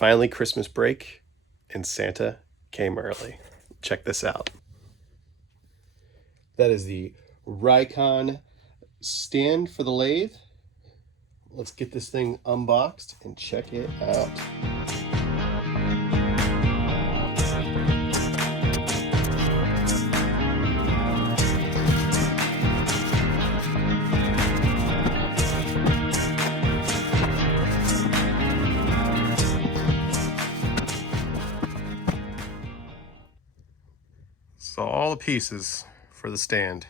finally Christmas break and Santa came early. Check this out. That is the Rikon stand for the lathe. Let's get this thing unboxed and check it out. So all the pieces for the stand.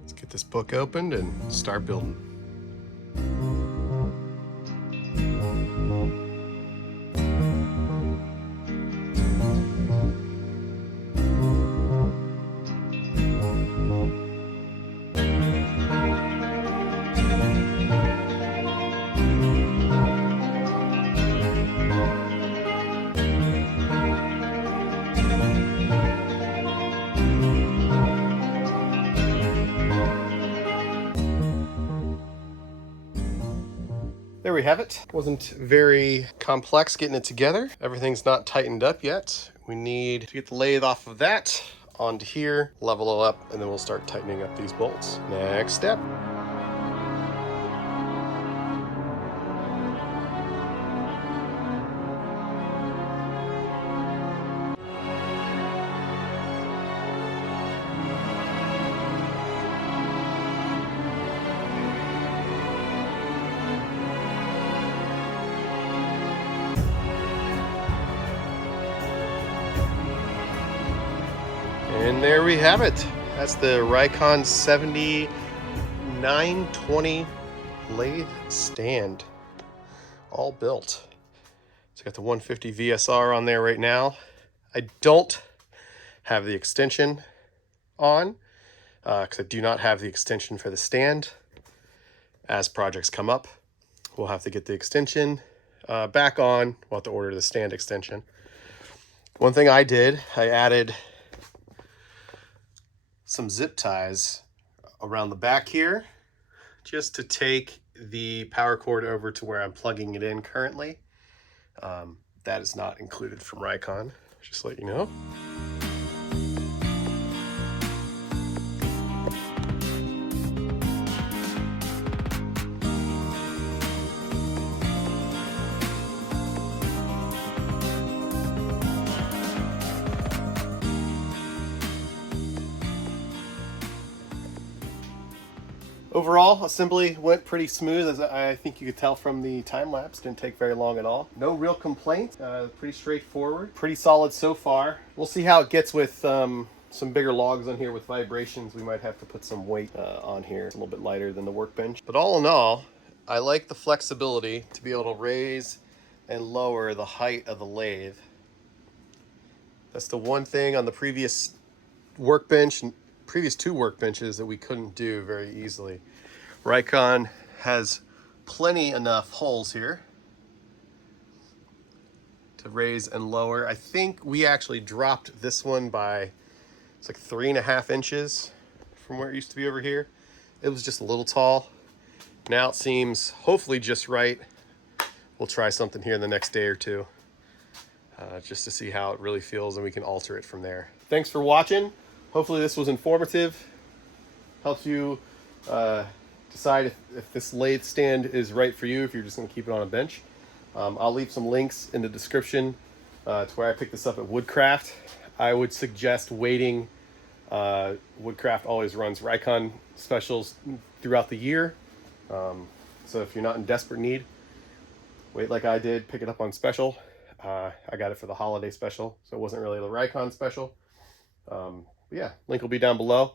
Let's get this book opened and start building. There we have it. Wasn't very complex getting it together. Everything's not tightened up yet. We need to get the lathe off of that onto here, level it up, and then we'll start tightening up these bolts. Next step. And there we have it. That's the Rikon 7920 lathe stand, all built. It's got the 150 VSR on there right now. I don't have the extension on because I do not have the extension for the stand. As projects come up, we'll have to get the extension back on. We'll have to order the stand extension. One thing I did, I added some zip ties around the back here just to take the power cord over to where I'm plugging it in currently. That is not included from Rikon, just to let you know. Overall, assembly went pretty smooth, as I think you could tell from the time lapse. Didn't take very long at all. No real complaints. Pretty straightforward. Pretty solid so far. We'll see how it gets with some bigger logs on here with vibrations. We might have to put some weight on here. It's a little bit lighter than the workbench. But all in all, I like the flexibility to be able to raise and lower the height of the lathe. That's the one thing on the previous workbench, previous two workbenches, that we couldn't do very easily. Rikon has plenty enough holes here to raise and lower. I think we actually dropped this one by, it's like 3.5 inches from where it used to be over here. It was just a little tall. Now it seems hopefully just right. We'll try something here in the next day or two just to see how it really feels, and we can alter it from there. Thanks for watching. Hopefully this was informative, helps you decide if this lathe stand is right for you, if you're just going to keep it on a bench. I'll leave some links in the description to where I picked this up at Woodcraft. I would suggest waiting. Woodcraft always runs Rikon specials throughout the year. So if you're not in desperate need, wait like I did, pick it up on special. I got it for the holiday special, so it wasn't really the Rikon special. Yeah, link will be down below.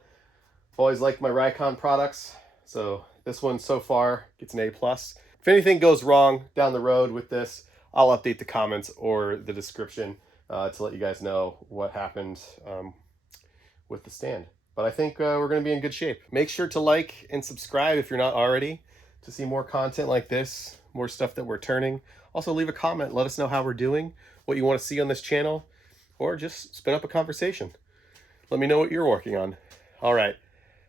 I've always liked my Rikon products, so this one so far gets an A+. If anything goes wrong down the road with this, I'll update the comments or the description to let you guys know what happened with the stand. But I think we're going to be in good shape. Make sure to like and subscribe if you're not already to see more content like this, more stuff that we're turning. Also leave a comment, let us know how we're doing, what you want to see on this channel, or just spin up a conversation. Let me know what you're working on. All right.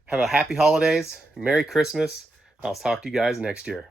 Have a happy holidays. Merry Christmas. I'll talk to you guys next year.